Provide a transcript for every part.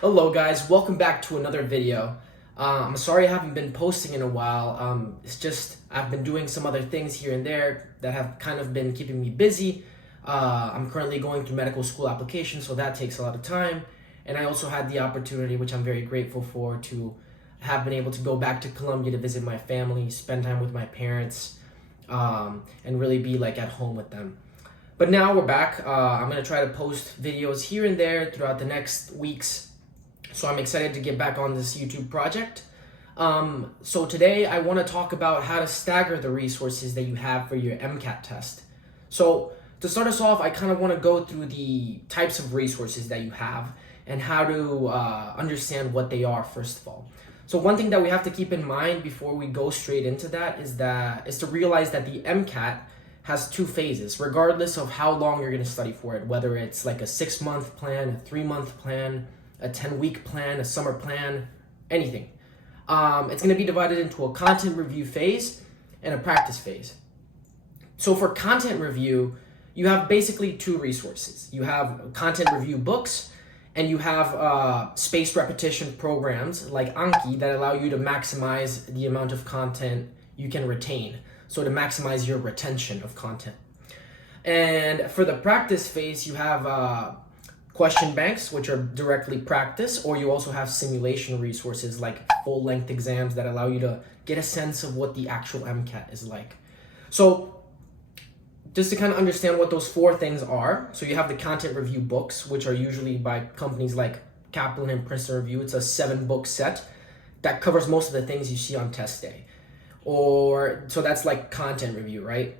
Hello guys, welcome back to another video. I'm sorry I haven't been posting in a while. It's just I've been doing some other things here and there that have kind of been keeping me busy. I'm currently going through medical school applications, so that takes a lot of time. And I also had the opportunity, which I'm very grateful for, to have been able to go back to Colombia to visit my family, spend time with my parents, and really be like at home with them. But now we're back. I'm gonna try to post videos here and there throughout the next weeks. So I'm excited to get back on this YouTube project. So today I want to talk about how to stagger the resources that you have for your MCAT test. So to start us off, I kind of want to go through the types of resources that you have and how to understand what they are first of all. So one thing that we have to keep in mind before we go straight into that is to realize that the MCAT has two phases, regardless of how long you're going to study for it, whether it's like a 6-month plan, a 3-month plan, a 10-week plan, a summer plan, anything. It's going to be divided into a content review phase and a practice phase. So for content review, you have basically two resources. You have content review books, and you have spaced repetition programs like Anki that allow you to maximize the amount of content you can retain. So to maximize your retention of content. And for the practice phase, you have question banks, which are directly practice, or you also have simulation resources like full-length exams that allow you to get a sense of what the actual MCAT is like. So just to kind of understand what those four things are, so you have the content review books, which are usually by companies like Kaplan and Princeton Review. It's a 7-book set that covers most of the things you see on test day. So that's like content review, right?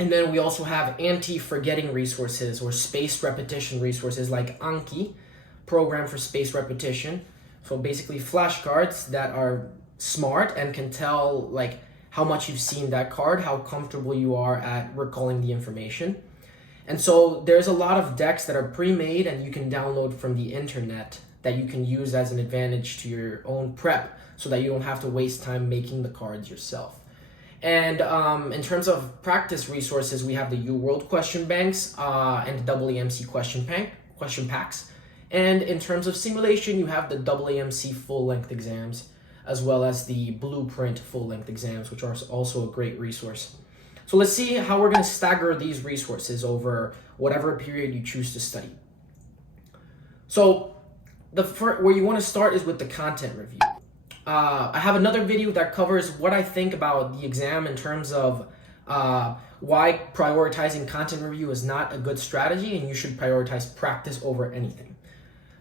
And then we also have anti-forgetting resources or spaced repetition resources like Anki, program for spaced repetition. So basically flashcards that are smart and can tell like how much you've seen that card, how comfortable you are at recalling the information. And so there's a lot of decks that are pre-made and you can download from the internet that you can use as an advantage to your own prep so that you don't have to waste time making the cards yourself. And in terms of practice resources, we have the UWorld question banks and the AAMC question packs. And in terms of simulation, you have the AAMC full-length exams, as well as the Blueprint full-length exams, which are also a great resource. So let's see how we're going to stagger these resources over whatever period you choose to study. So where you want to start is with the content review. I have another video that covers what I think about the exam in terms of why prioritizing content review is not a good strategy and you should prioritize practice over anything.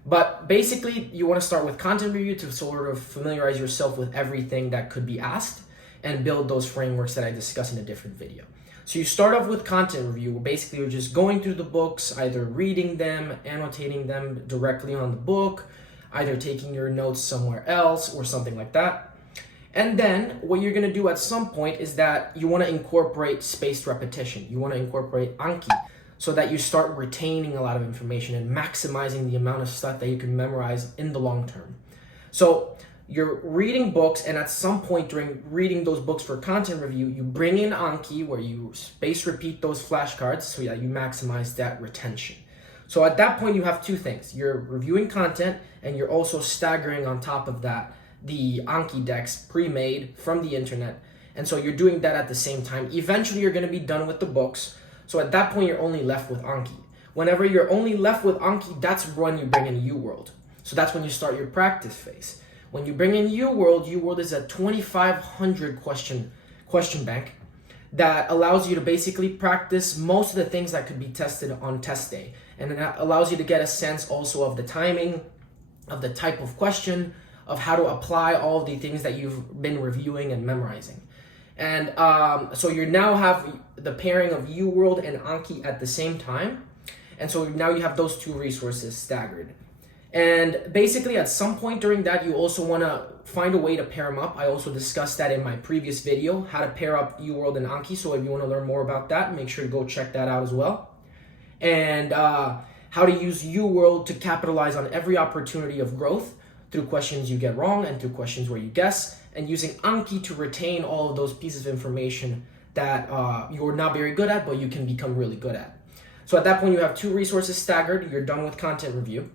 But basically, you want to start with content review to sort of familiarize yourself with everything that could be asked and build those frameworks that I discuss in a different video. So you start off with content review, where basically you're just going through the books, either reading them, annotating them directly on the book, either taking your notes somewhere else or something like that. And then what you're going to do at some point is that you want to incorporate spaced repetition. You want to incorporate Anki so that you start retaining a lot of information and maximizing the amount of stuff that you can memorize in the long term. So you're reading books, and at some point during reading those books for content review, you bring in Anki where you space repeat those flashcards so that you maximize that retention. So at that point, you have two things. You're reviewing content, and you're also staggering on top of that the Anki decks pre-made from the internet. And so you're doing that at the same time. Eventually, you're going to be done with the books. So at that point, you're only left with Anki. Whenever you're only left with Anki, that's when you bring in UWorld. So that's when you start your practice phase. When you bring in UWorld is a 2,500 question bank that allows you to basically practice most of the things that could be tested on test day. And that allows you to get a sense also of the timing, of the type of question, of how to apply all of the things that you've been reviewing and memorizing. And so you now have the pairing of UWorld and Anki at the same time. And so now you have those two resources staggered. And basically at some point during that, you also want to find a way to pair them up. I also discussed that in my previous video, how to pair up UWorld and Anki. So if you want to learn more about that, make sure to go check that out as well. And how to use UWorld to capitalize on every opportunity of growth through questions you get wrong and through questions where you guess, and using Anki to retain all of those pieces of information that you're not very good at, but you can become really good at. So at that point, you have two resources staggered. You're done with content review.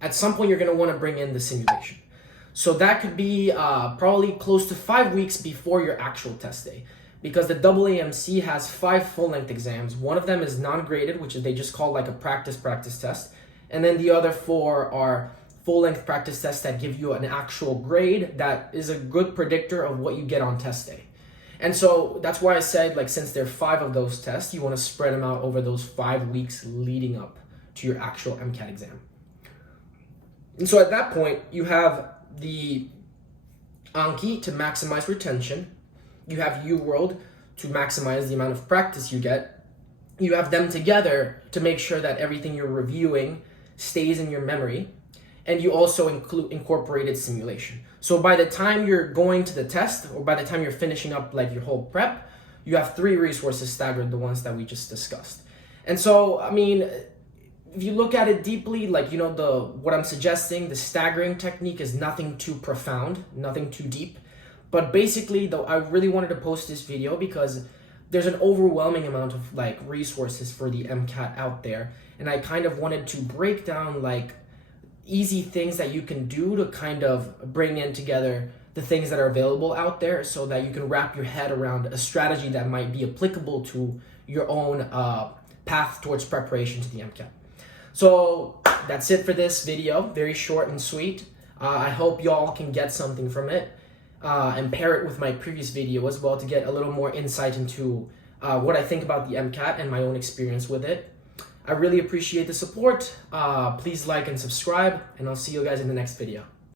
at some point you're going to want to bring in the simulation. So that could be probably close to 5 weeks before your actual test day, because the AAMC has 5 full-length exams. One of them is non-graded, which they just call like a practice test. And then the other 4 are full-length practice tests that give you an actual grade that is a good predictor of what you get on test day. And so that's why I said, like, since there are 5 of those tests, you want to spread them out over those 5 weeks leading up to your actual MCAT exam. And so at that point, you have the Anki to maximize retention. You have UWorld to maximize the amount of practice you get. You have them together to make sure that everything you're reviewing stays in your memory. And you also incorporated simulation. So by the time you're going to the test, or by the time you're finishing up like your whole prep, you have 3 resources staggered, the ones that we just discussed. And so, I mean, if you look at it deeply, like, you know, what I'm suggesting, the staggering technique is nothing too profound, nothing too deep. But basically, though, I really wanted to post this video because there's an overwhelming amount of like resources for the MCAT out there. And I kind of wanted to break down like easy things that you can do to kind of bring in together the things that are available out there, so that you can wrap your head around a strategy that might be applicable to your own path towards preparation to the MCAT. So that's it for this video, very short and sweet. I hope y'all can get something from it and pair it with my previous video as well to get a little more insight into what I think about the MCAT and my own experience with it. I really appreciate the support. Please like and subscribe, and I'll see you guys in the next video.